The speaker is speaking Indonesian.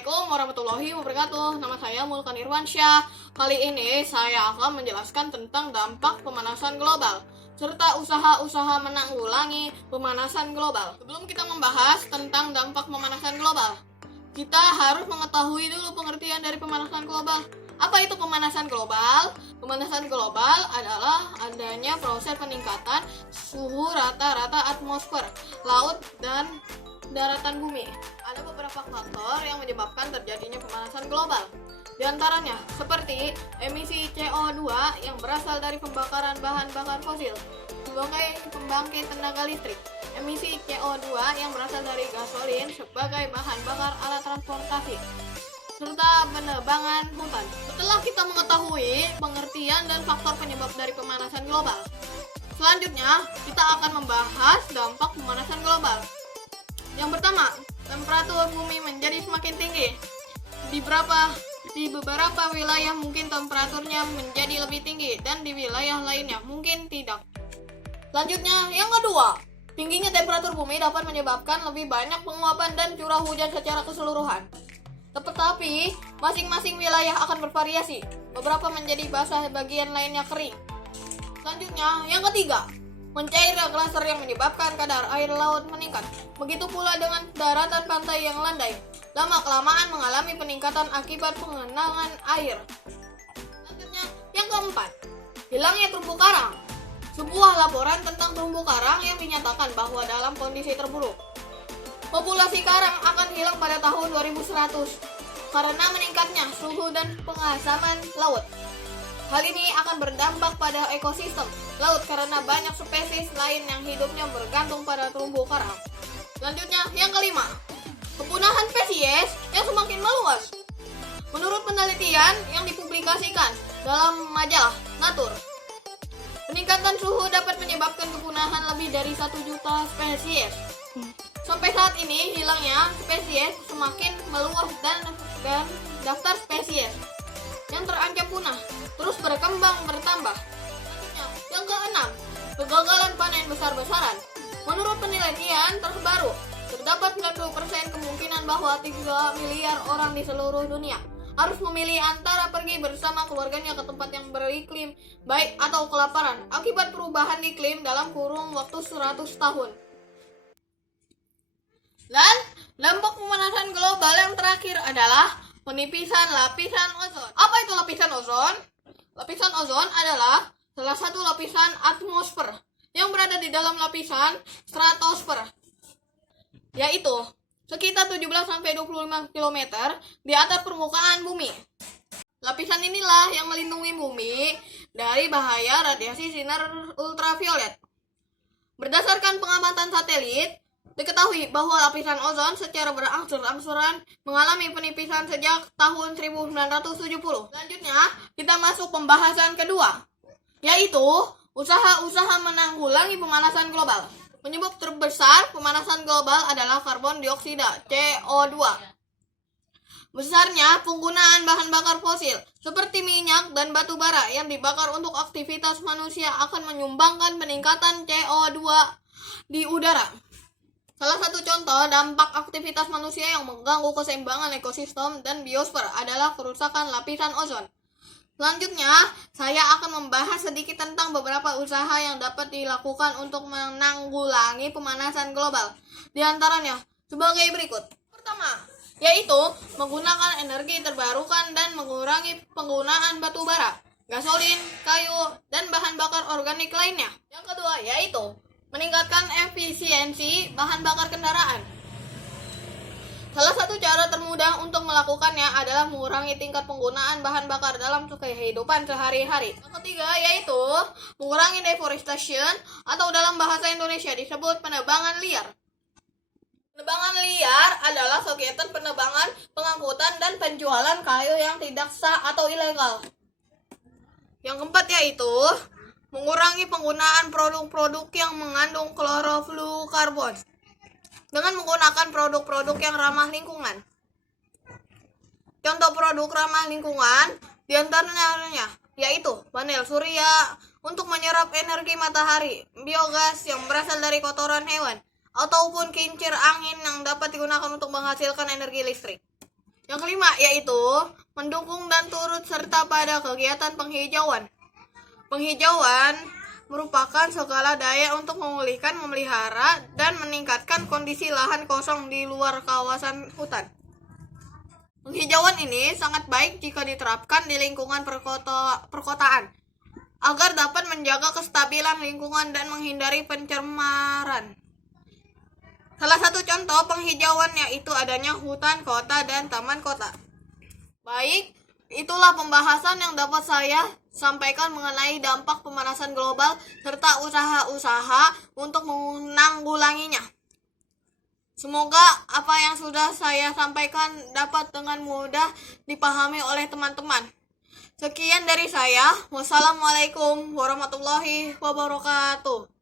Assalamualaikum warahmatullahi wabarakatuh. Nama saya Mulkan Irwansyah. Kali ini saya akan menjelaskan tentang dampak pemanasan global serta usaha-usaha menanggulangi pemanasan global. Sebelum kita membahas tentang dampak pemanasan global, kita harus mengetahui dulu pengertian dari pemanasan global. Apa itu pemanasan global? Pemanasan global adalah adanya proses peningkatan suhu rata-rata atmosfer, laut, dan daratan bumi. Ada beberapa faktor yang menyebabkan terjadinya pemanasan global. Di antaranya seperti emisi CO2 yang berasal dari pembakaran bahan bakar fosil sebagai pembangkit tenaga listrik, emisi CO2 yang berasal dari gasolin sebagai bahan bakar alat transportasi, serta penebangan hutan. Setelah kita mengetahui pengertian dan faktor penyebab dari pemanasan global, selanjutnya kita akan membahas dampak pemanasan global. Yang pertama, temperatur bumi menjadi semakin tinggi. Di beberapa wilayah mungkin temperaturnya menjadi lebih tinggi dan di wilayah lainnya mungkin tidak. Selanjutnya, yang kedua, tingginya temperatur bumi dapat menyebabkan lebih banyak penguapan dan curah hujan secara keseluruhan. Tetapi, masing-masing wilayah akan bervariasi. Beberapa menjadi basah, bagian lainnya kering. Selanjutnya, yang ketiga, mencairnya glaser yang menyebabkan kadar air laut meningkat. Begitu pula dengan daratan pantai yang landai. Lama-kelamaan mengalami peningkatan akibat pengenangan air. Selanjutnya, yang keempat, hilangnya terumbu karang. Sebuah laporan tentang terumbu karang yang dinyatakan bahwa dalam kondisi terburuk. Populasi karang akan hilang pada tahun 2100 karena meningkatnya suhu dan pengasaman laut. Hal ini akan berdampak pada ekosistem laut karena banyak spesies lain yang hidupnya bergantung pada terumbu karang. Selanjutnya, yang kelima, kepunahan spesies yang semakin meluas. Menurut penelitian yang dipublikasikan dalam majalah Nature, peningkatan suhu dapat menyebabkan kepunahan lebih dari 1 juta spesies. Sampai saat ini, hilangnya spesies semakin meluas dan daftar spesies yang terancam punah terus berkembang bertambah. Selanjutnya, yang keenam, kegagalan panen besar-besaran. Menurut penelitian terbaru, terdapat 90% kemungkinan bahwa 3 miliar orang di seluruh dunia harus memilih antara pergi bersama keluarganya ke tempat yang beriklim baik atau kelaparan akibat perubahan iklim dalam kurun waktu 100 tahun. Dan dampak pemanasan global yang terakhir adalah penipisan lapisan ozon. Apa itu lapisan ozon? Lapisan ozon adalah salah satu lapisan atmosfer yang berada di dalam lapisan stratosfer, yaitu sekitar 17-25 km di atas permukaan bumi. Lapisan inilah yang melindungi bumi dari bahaya radiasi sinar ultraviolet. Berdasarkan pengamatan satelit, diketahui bahwa lapisan ozon secara berangsur-angsuran mengalami penipisan sejak tahun 1970. Selanjutnya, kita masuk pembahasan kedua, yaitu usaha-usaha menanggulangi pemanasan global. Penyebab terbesar pemanasan global adalah karbon dioksida, CO2. Besarnya penggunaan bahan bakar fosil seperti minyak dan batu bara yang dibakar untuk aktivitas manusia akan menyumbangkan peningkatan CO2 di udara. Salah satu contoh dampak aktivitas manusia yang mengganggu keseimbangan ekosistem dan biosfer adalah kerusakan lapisan ozon. Selanjutnya, saya akan membahas sedikit tentang beberapa usaha yang dapat dilakukan untuk menanggulangi pemanasan global. Di antaranya, sebagai berikut. Pertama, yaitu menggunakan energi terbarukan dan mengurangi penggunaan batu bara, gasolin, kayu, dan bahan bakar organik lainnya. Yang kedua, yaitu meningkatkan efisiensi bahan bakar kendaraan. Salah satu cara termudah untuk melakukannya adalah mengurangi tingkat penggunaan bahan bakar dalam kehidupan sehari-hari. Yang ketiga yaitu mengurangi deforestation atau dalam bahasa Indonesia disebut penebangan liar. Penebangan liar adalah kegiatan penebangan, pengangkutan, dan penjualan kayu yang tidak sah atau ilegal. Yang keempat yaitu mengurangi penggunaan produk-produk yang mengandung klorofluorokarbon dengan menggunakan produk-produk yang ramah lingkungan. Contoh produk ramah lingkungan diantaranya yaitu panel surya untuk menyerap energi matahari, biogas yang berasal dari kotoran hewan, ataupun kincir angin yang dapat digunakan untuk menghasilkan energi listrik. Yang kelima yaitu mendukung dan turut serta pada kegiatan penghijauan. Penghijauan merupakan segala daya untuk memulihkan, memelihara, dan meningkatkan kondisi lahan kosong di luar kawasan hutan. Penghijauan ini sangat baik jika diterapkan di lingkungan perkotaan, agar dapat menjaga kestabilan lingkungan dan menghindari pencemaran. Salah satu contoh penghijauan yaitu adanya hutan kota dan taman kota. Baik, itulah pembahasan yang dapat saya sampaikan mengenai dampak pemanasan global serta usaha-usaha untuk menanggulanginya. Semoga apa yang sudah saya sampaikan dapat dengan mudah dipahami oleh teman-teman. Sekian dari saya. Wassalamualaikum warahmatullahi wabarakatuh.